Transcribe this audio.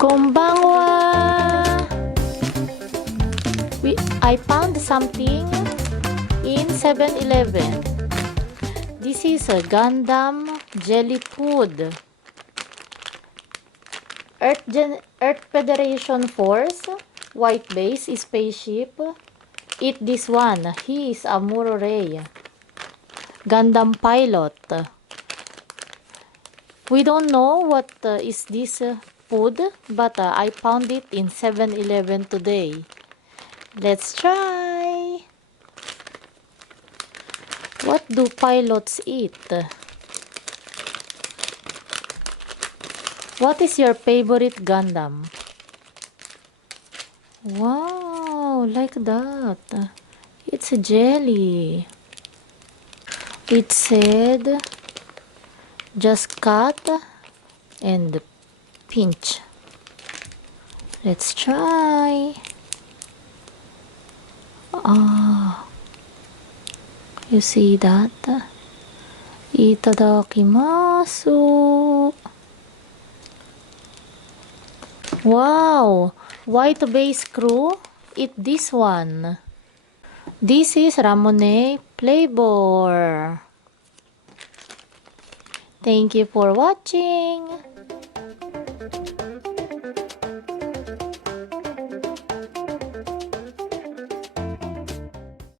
Konbanwa! I found something in 7-Eleven. This is a Gundam jelly food. Earth Federation Force, white base, spaceship. Eat this one. He is a Murray. Gundam pilot. We don't know what is this food, but I found it in 7-Eleven today. Let's try. What do pilots eat? What is your favorite Gundam? Wow, like that. It's a jelly. It said, just cut and pinch. Let's try. You see that? Itadakimasu. Wow! White base crew, eat this one. This is Ramune flavor. Thank you for watching.